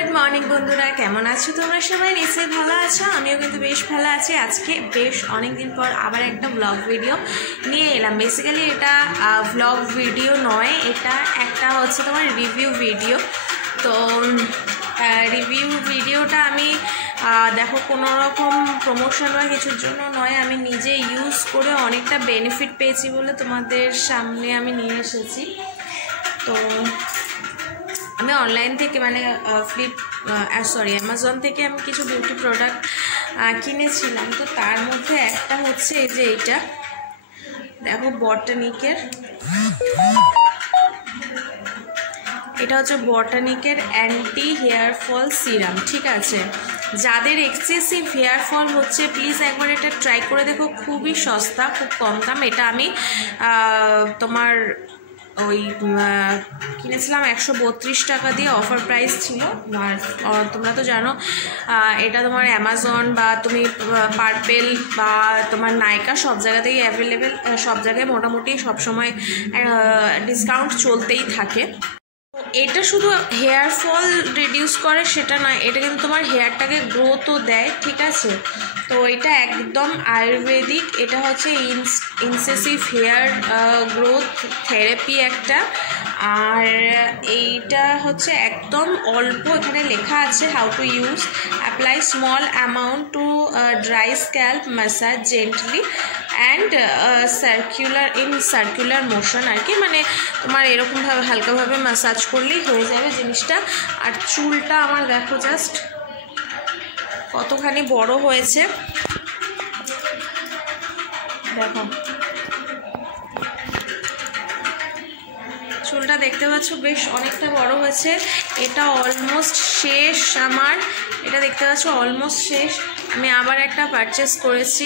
Good morning বন্ধুরা, কেমন আছো তোমরা সবাই? নিশ্চয়ই ভালো আছো। আমিও কিন্তু বেশ ভালো আছি। আজকে বেশ অনেকদিন পর আবার একটা ব্লগ ভিডিও নিয়ে এলাম। বেসিক্যালি এটা ব্লগ ভিডিও নয়, এটা একটা হচ্ছে তোমার রিভিউ ভিডিও। তো রিভিউ ভিডিওটা আমি দেখো কোনো রকম প্রমোশন বা কিছুর জন্য নয়, আমি নিজে ইউজ করে অনেকটা বেনিফিট পেয়েছি বলে তোমাদের সামনে আমি নিয়ে এসেছি। তো আমি অনলাইন থেকে মানে অ্যামাজন থেকে আমি কিছু বিউটি প্রোডাক্ট কিনেছিলাম। তো তার মধ্যে একটা হচ্ছে এই যে এইটা দেখো, বটানিকের, এটা হচ্ছে বটানিকের অ্যান্টি হেয়ার ফল সিরাম। ঠিক আছে, যাদের এক্সেসিভ হেয়ার ফল হচ্ছে প্লিজ একবার এটা ট্রাই করে দেখো। খুবই সস্তা, খুব কম দাম। এটা আমি তোমার ওই কিনেছিলাম 132 টাকা দিয়ে, অফার প্রাইস ছিল। আর তোমরা তো জানো এটা তোমার অ্যামাজন বা তুমি পার্পেল বা তোমার নাইকা সব জায়গাতেই অ্যাভেলেবেল, সব জায়গায় মোটামুটি সবসময় ডিসকাউন্ট চলতেই থাকে। এটা শুধু হেয়ার ফল রিডিউস করে সেটা না, এটা কিন্তু তোমার হেয়ারটাকে গ্রোথও দেয়। ঠিক আছে, তো এটা একদম আয়ুর্বেদিক। এটা হচ্ছে ইনসেসিভ হেয়ার গ্রোথ থেরাপি একটা। আর এইটা হচ্ছে একদম অল্প, এখানে লেখা আছে how to use. Apply small amount to dry scalp, massage gently and circular motion আর কি, মানে তোমার এরকমভাবে হালকাভাবে ম্যাসাজ করলেই হয়ে যাবে জিনিসটা। আর চুলটা আমার দেখো জাস্ট কতখানি বড় হয়েছে, দেখো চুলটা দেখতে পাচ্ছ বেশ অনেকটা বড় হয়েছে। এটা অলমোস্ট শেষ আমার, এটা দেখতে পাচ্ছ অলমোস্ট শেষ। আমি আবার একটা পারচেস করেছি।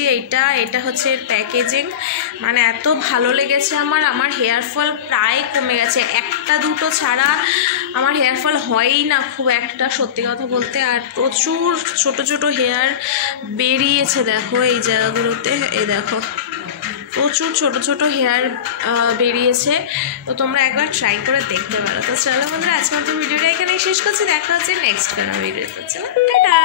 এটা হচ্ছে প্যাকেজিং, মানে এত ভালো লেগেছে আমার হেয়ার ফল প্রায় কমে গেছে। একটা দুটো ছাড়া আমার হেয়ার ফল হয়ই না খুব একটা, সত্যি কথা বলতে। আর প্রচুর ছোট ছোট হেয়ার বেরিয়েছে দেখো এই জায়গাগুলোতে, এই দেখো প্রচুর ছোট ছোট হেয়ার বেরিয়েছে। তো তোমরা একবার ট্রাই করে দেখতে পারো। তো চলো বন্ধুরা, আজকের মতো ভিডিওটা এখানেই শেষ করছি। দেখা হচ্ছে নেক্সট কোনো ভিডিওতে। চলো টাটা।